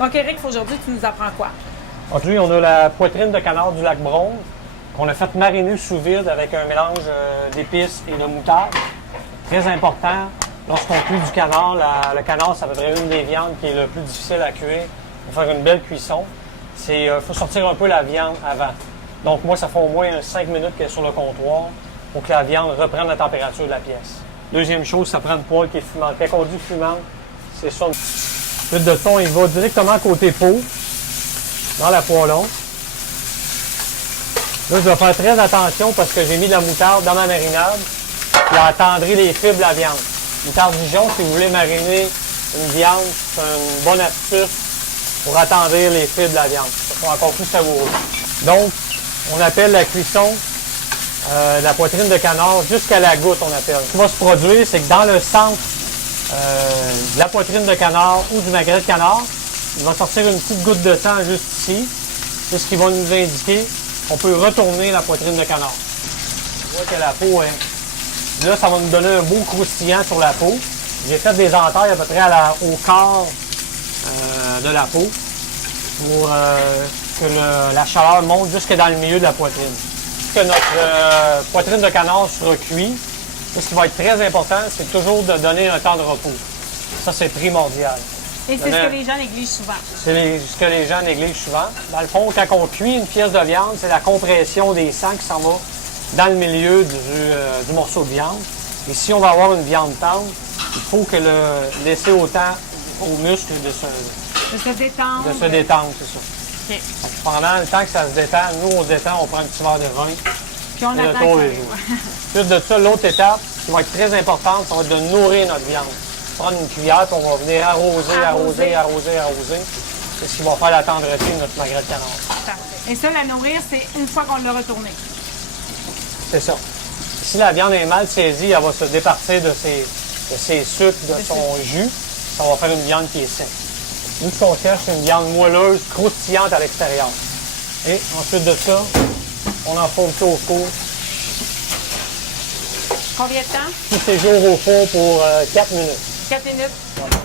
Donc, Eric, aujourd'hui, tu nous apprends quoi? Aujourd'hui, on a la poitrine de canard du lac Bronze qu'on a fait mariner sous vide avec un mélange d'épices et de moutarde. Très important, lorsqu'on cuit du canard, le canard, ça va être une des viandes qui est le plus difficile à cuire. Pour faire une belle cuisson, il faut sortir un peu la viande avant. Donc moi, ça fait au moins 5 minutes qu'elle est sur le comptoir pour que la viande reprenne la température de la pièce. Deuxième chose, ça prend une poêle qui est fumante. Quand on dit fumante, c'est ça. L'huile de thon, il va directement côté peau, dans la poêlon. Là, je vais faire très attention parce que j'ai mis de la moutarde dans ma marinade qui a attendri les fibres de la viande. Moutarde Dijon, si vous voulez mariner une viande, c'est une bonne astuce pour attendrir les fibres de la viande. Ça sera encore plus savoureux. Donc, on appelle la cuisson de la poitrine de canard jusqu'à la goutte, on appelle. Ce qui va se produire, c'est que dans le centre de la poitrine de canard ou du magret de canard, il va sortir une petite goutte de sang juste ici. C'est ce qui va nous indiquer qu'on peut retourner la poitrine de canard. On voit que la peau est... Là, ça va nous donner un beau croustillant sur la peau. J'ai fait des entailles à peu près au quart de la peau pour que la chaleur monte jusque dans le milieu de la poitrine. Que notre poitrine de canard sera cuite, ce qui va être très important, c'est toujours de donner un temps de repos. Ça, c'est primordial. Et c'est ce que les gens négligent souvent. C'est ce que les gens négligent souvent. Dans le fond, quand on cuit une pièce de viande, c'est la compression des sangs qui s'en va dans le milieu du morceau de viande. Et si on va avoir une viande tendre, il faut laisser autant aux muscles de se détendre. De se détendre, c'est ça. Okay. Pendant le temps que ça se détend, nous, on se détend, on prend un petit verre de vin. Puis on attend les jours. Ensuite de ça, l'autre étape qui va être très importante, ça va être de nourrir notre viande. Prendre une cuillère, puis on va venir arroser. C'est ce qui va faire la tendreté de notre magret de canard. Parfait. Et ça, la nourrir, c'est une fois qu'on l'a retourné. C'est ça. Si la viande est mal saisie, elle va se départir de ses sucres, de son jus. Ça va faire une viande qui est sèche. Nous, ce qu'on cherche, c'est une viande moelleuse, croustillante à l'extérieur. Et ensuite de ça, on enfourne ça au four. Combien de temps? Tout séjour au four pour 4 minutes. 4 minutes. Ouais.